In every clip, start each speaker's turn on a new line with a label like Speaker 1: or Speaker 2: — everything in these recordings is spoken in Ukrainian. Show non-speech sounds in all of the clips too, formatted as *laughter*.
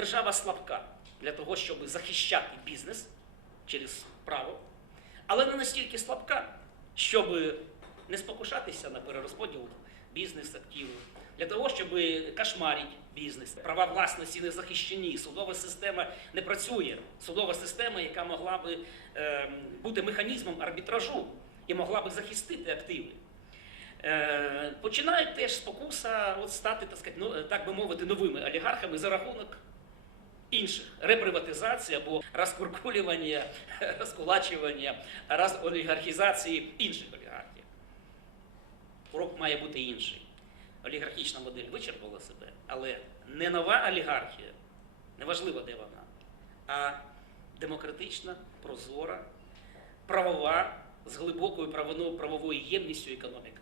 Speaker 1: держава слабка для того, щоб захищати бізнес через право, але не настільки слабка, щоб не спокушатися на перерозподіл бізнес-активів, для того, щоб кошмарити бізнес. Права власності не захищені, судова система не працює. Судова система, яка могла би е, бути механізмом арбітражу і могла би захистити активи. Е, починають теж спокуса от стати, так, сказати, ну, так би мовити, новими олігархами за рахунок інших реприватизації або розкуркулювання, *laughs* розкулачування, розолігархізації інших олігархів. Урок має бути інший. Олігархічна модель вичерпала себе, але не нова олігархія, неважливо де вона, а демократична, прозора, правова, з глибокою правовою, ємністю економіка,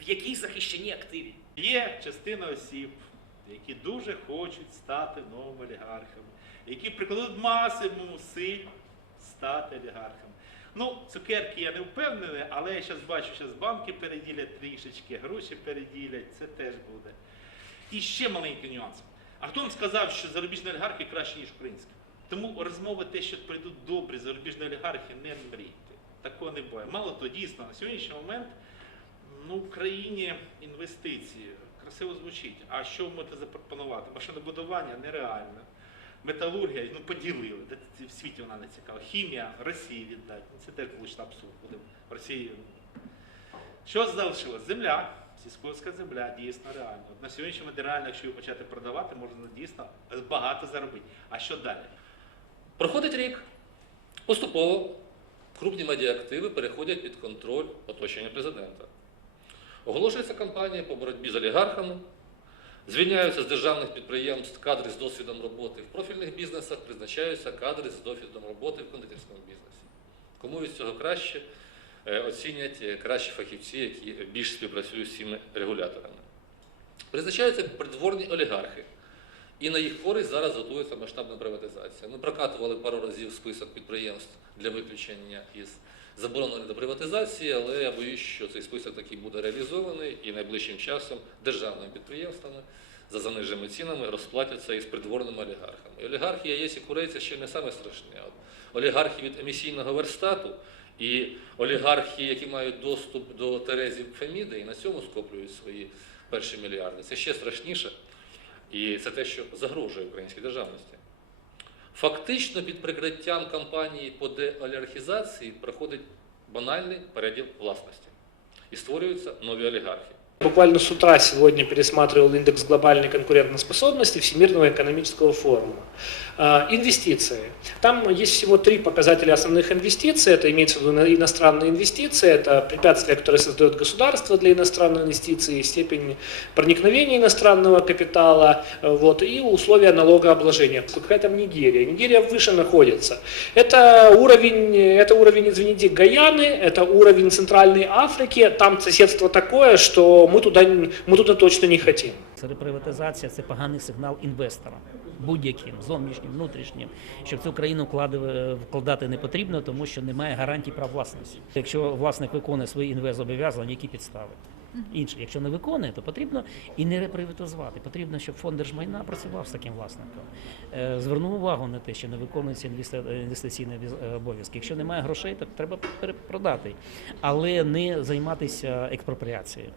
Speaker 1: в якій захищені активи.
Speaker 2: Є частина осіб, які дуже хочуть стати новими олігархами, які прикладуть максимум сил стати олігархами. Ну, цукерки я не впевнений, але я зараз бачу, що банки переділять трішечки, гроші переділять, це теж буде. І ще маленький нюанс. А хто вам сказав, що зарубіжні олігархи краще, ніж українські? Тому розмови те, що прийдуть добрі зарубіжні олігархи, не мрійте. Такого не буває. Мало то дійсно на сьогоднішній момент ну, в країні інвестиції красиво звучить. А що ви можете запропонувати? Машинобудування нереально. Металургія, ну поділили. Де в світі вона не цікава. Хімія Росії віддати. Це теж получить абсурд. Буде в Росії. Що залишилось? Земля, сільськогосподарська земля, дійсно реально. На сьогоднішній момент реально, якщо її почати продавати, можна дійсно багато заробити. А що далі?
Speaker 3: Проходить рік. Поступово крупні медіаактиви переходять під контроль оточення президента. Оголошується кампанія по боротьбі з олігархами, звільняються з державних підприємств кадри з досвідом роботи в профільних бізнесах, призначаються кадри з досвідом роботи в кондитерському бізнесі. Кому від цього краще е, оцінять е, кращі фахівці, які більш співпрацюють з цими регуляторами. Призначаються придворні олігархи. І на їх користь зараз готується масштабна приватизація. Ми прокатували пару разів список підприємств для виключення із забороненої до приватизації, але я боюсь, що цей список такий буде реалізований і найближчим часом державними підприємствами за заниженими цінами розплатяться із придворними олігархами. І олігархи ЄС і Курей ще не саме страшне. Олігархи від емісійного верстату і олігархи, які мають доступ до Терезів Феміди і на цьому скоплюють свої перші мільярди. Це ще страшніше. І це те, що загрожує українській державності. Фактично під прикриттям кампанії по деолігархізації проходить банальний переділ власності і створюються нові олігархи.
Speaker 4: Буквально с утра сегодня пересматривал индекс глобальной конкурентоспособности Всемирного экономического форума. А, Инвестиции. Там есть всего три показателя основных инвестиций. Это имеется в виду иностранные инвестиции, это препятствия, которые создает государство для иностранной инвестиции, степень проникновения иностранного капитала вот, и условия налогообложения. Какая там Нигерия? Нигерия выше находится. Это уровень, это уровень, извините, Гаяны, это уровень Центральной Африки. Там соседство такое, что мы туда, мы туда точно не хотим.
Speaker 5: Це реприватизація це поганий сигнал інвесторам, будь-яким, зовнішнім, внутрішнім, що в цю країну вклади- вкладати не потрібно, тому що немає гарантій прав власності. Якщо власник виконує свої інвестзобов'язання, які підстави? Інше, якщо не виконує, то потрібно і не реприватизувати. Потрібно, щоб фонд держмайна працював з таким власником. Е, Звернув увагу на те, що не виконуються інвести- інвестиційні віз- обов'язки. Якщо немає грошей, то треба перепродати, але не займатися експропріацією.